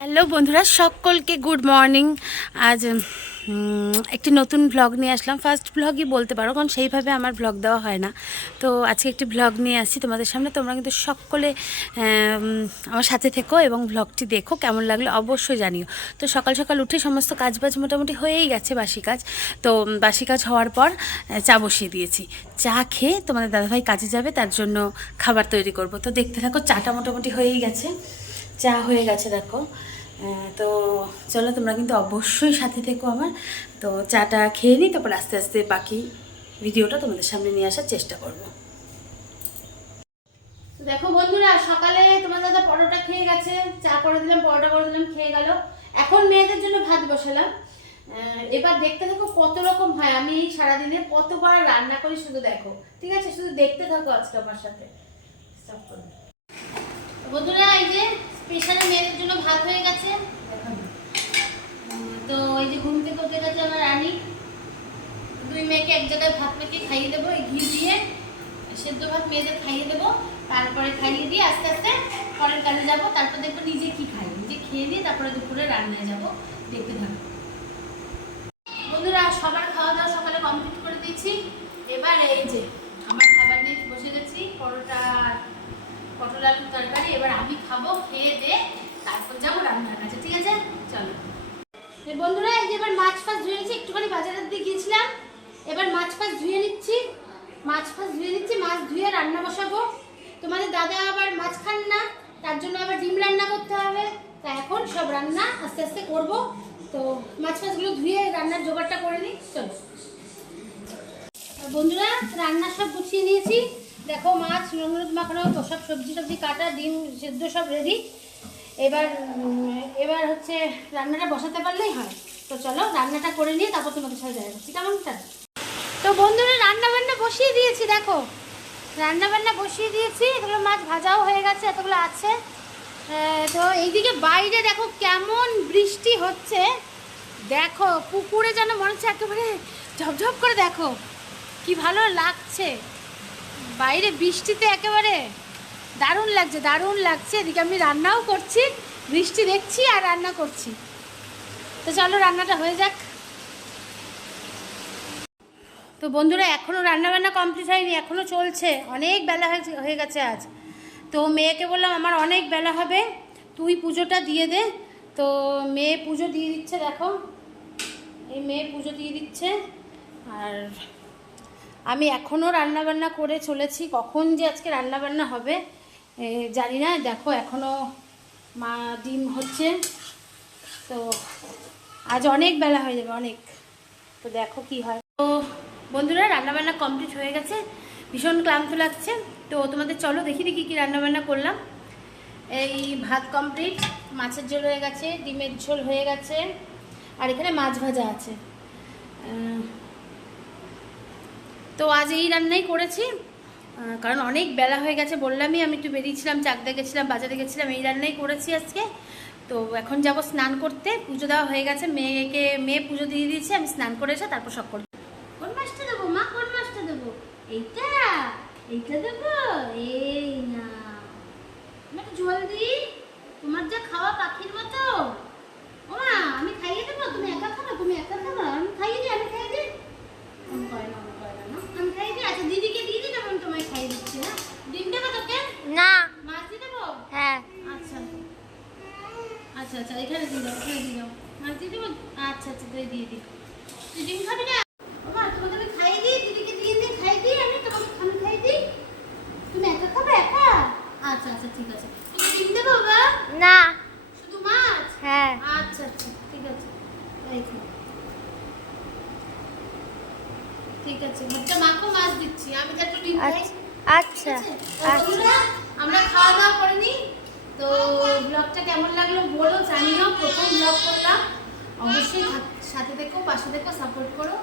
Hello বন্ধুরা, সকলকে good morning. আজ একটি নতুন ভ্লগ নিয়ে আসলাম। ফার্স্ট ভ্লগই বলতে পারো, কারণ সেইভাবে আমার ভ্লগ দেওয়া হয় না। তো আজকে একটি ভ্লগ নিয়ে আসছি তোমাদের সামনে। তোমরা কিন্তু সকলে আমার সাথে থেকো এবং ভ্লগটি দেখো। কেমন লাগলো অবশ্যই জানিও। তো সকাল সকাল উঠে সমস্ত কাজবাজ মোটামুটি হয়েই গেছে, বাসি কাজ। তো বাসি কাজ হওয়ার পর চা বসিয়ে দিয়েছি। চা খেয়ে তোমাদের দাদাভাই কাজে যাবে, তার জন্য খাবার তৈরি করব। তো দেখতে থাকো, চাটা মোটামুটি হয়েই গেছে, চা হয়ে গেছে দেখো। তো চলো, তোমরা কিন্তু অবশ্যই সাথে থেকো আমার। তো চাটা খেয়ে নিই, তারপর আস্তে আস্তে বাকি ভিডিওটা তোমাদের সামনে নিয়ে আসার চেষ্টা করব। দেখো বন্ধুরা, সকালে তোমার দাদা পরোটা খেয়ে গেছে, চা করে দিলাম, পরোটা করে দিলাম, খেয়ে গেল। এখন মেয়েদের জন্য ভাত বসালাম। এবার দেখতে থাকো কত রকম হয়। আমি সারাদিনে কতবার রান্না করি শুধু দেখো, ঠিক আছে? শুধু দেখতে থাকো আজকে আমার সাথে। বন্ধুরা, এই যে স্পেশালি মেয়েদের জন্য ভাত হয়ে গেছে। তো এই যে ঘুম থেকে উঠে গেছে আমার রানী। দুই মেয়েকে এক জায়গায় ভাত মেখে খাইয়ে দেবো, এই ঘি দিয়ে সেদ্ধ ভাত মেয়েদের খাইয়ে দেবো। তারপরে খাইয়ে দিয়ে আস্তে আস্তে পরের কাজে যাবো। তারপর দেখবো নিজে কি খাই, নিজে খেয়ে দিয়ে তারপরে দুপুরে রান্নায় যাবো। দেখতে থাকবো বন্ধুরা। সবার খাওয়া দাওয়া সকালে কমপ্লিট করে দিয়েছি। এবার এই যে আমার খাবার নিয়ে বসে গেছি, পরোটা পটল আলুর তরকারি। এবার আমি খাবো, খেয়ে দে তারপর যাবো রান্নার কাছে, ঠিক আছে? চলো বন্ধুরা, এই যে এবার মাছ ফাছ ধুয়ে নিচ্ছি। একটুখানি বাজারের দিকে গিয়েছিলাম, এবার মাছ ফাছ ধুয়ে নিচ্ছি। মাছ ধুয়ে রান্না বসাবো। তোমাদের দাদা আবার মাছ খান না, তার জন্য আবার ডিম রান্না করতে হবে। তা এখন সব রান্না আস্তে আস্তে করব। তো মাছ ফাছগুলো ধুয়ে রান্নার জোগাড়টা করে নিই, চলো বন্ধুরা। রান্না সব গুছিয়ে নিয়েছি, দেখো মাছ নুন হলুদ মাখানো, সব সবজি টবজি কাটা, ডিম সেদ্ধ সব রেডি। এবার হচ্ছে রান্নাটা বসাতে পারলেই হয়। তো চলো রান্নাটা করে নিয়ে তারপর তোমাদের সাথে দেখা যাচ্ছে, কেমনটা? তো বন্ধুরা, রান্না বান্না বসিয়ে দিয়েছি, দেখো রান্না বান্না বসিয়ে দিয়েছি। এগুলো মাছ ভাজাও হয়ে গেছে, এতগুলো আছে। তো এইদিকে বাইরে দেখো কেমন বৃষ্টি হচ্ছে, দেখো পুকুরে যেন মনে হচ্ছে একেবারে ঝপঝপ করে। দেখো কি ভালো লাগছে বাইরে বৃষ্টিতে, একেবারে দারুণ লাগছে, দারুণ লাগছে। এদিকে আমি রান্নাও করছি, বৃষ্টি দেখছি আর রান্না করছি। তো চলো রান্নাটা হয়ে যাক। তো বন্ধুরা, এখনও রান্নাবান্না কমপ্লিট হয়নি, এখনও চলছে, অনেক বেলা হয়ে গেছে আজ। তো মেয়েকে বললাম আমার অনেক বেলা হবে, তুই পুজোটা দিয়ে দে। তো মেয়ে পুজো দিয়ে দিচ্ছে, দেখো এই মেয়ে পুজো দিয়ে দিচ্ছে। আর আমি এখনও রান্নাবান্না করে চলেছি, কখন যে আজকে রান্নাবান্না হবে জানি না। দেখো এখনও মা ডিম হচ্ছে, তো আজ অনেক বেলা হয়ে যাবে, অনেক। তো দেখো কি হয়। তো বন্ধুরা, রান্নাবান্না কমপ্লিট হয়ে গেছে, ভীষণ ক্লান্ত লাগছে। তো তোমাদের চলো দেখি দেখি কী রান্নাবান্না করলাম। এই ভাত কমপ্লিট, মাছের ঝোল হয়ে গেছে, ডিমের ঝোল হয়ে গেছে, আর এখানে মাছ ভাজা আছে। তো আজ এই রান্নাই করেছি, কারণ অনেক বেলা হয়ে গেছে। বললামই আমি একটু বেরিয়েছিলাম, চাকদা গেছিলাম, বাজারে গেছিলাম, এই রান্নাই করেছি আজকে। তো এখন যাব স্নান করতে, পুজো দেওয়া হয়ে গেছে, মেয়ে পুজো দিয়ে দিয়েছে, আমি স্নান করে এসে তারপর সব করব। কোন মাছটা দেবো মা, কোন মাছটা দেবো? এইটা এইটা দেবো, এই না একটু জল দিই। তোমার যা খাওয়া পাখির মতো। ও মা, আমি খাইয়ে দেবো, তুমি একা খাবে? তুমি একা খাবে? আমি খাইয়ে দিই, আমি খাইয়ে দিই। আমি খাইয়ে দিই। আচ্ছা দিদিকে দিয়ে দিই, আমি তোমায় খাইয়ে দিচ্ছি। হ্যাঁ, ডিম দেবো তোকে? না। মাছ দিয়ে দেবো? হ্যাঁ। আচ্ছা আচ্ছা আচ্ছা, এখানে দিয়ে দাও, এখানে দিয়ে দাও। মাছ দিয়ে দেবো? আচ্ছা আচ্ছা, তাই দিয়ে দিই। তুই ডিম খাবি না? বাবা, তোমাকে আমি খাইয়ে দিই, দিদিকে দিয়ে দিই, খাইয়ে দিই, আমি তোমাকে খাইয়ে দিই। তুমি একা খাবে? একা? আচ্ছা আচ্ছা, ঠিক আছে। তুমি ডিম দেবো বাবা? না, শুধু মাছ? হ্যাঁ। আচ্ছা আচ্ছা, ঠিক আছে, এই ঠিক আছে। বাচ্চা মাকেও মাছ দিচ্ছি, আমি তো একটু ডিম খাই। আচ্ছা আচ্ছা, আমরা খাওয়া দাওয়া করে নিই। তো ব্লগটা কেমন লাগলো বলো, জানিও। প্রথম ব্লগ করলাম, অবশ্যই সাথে দেখো, পাশে দেখো, সাপোর্ট করো।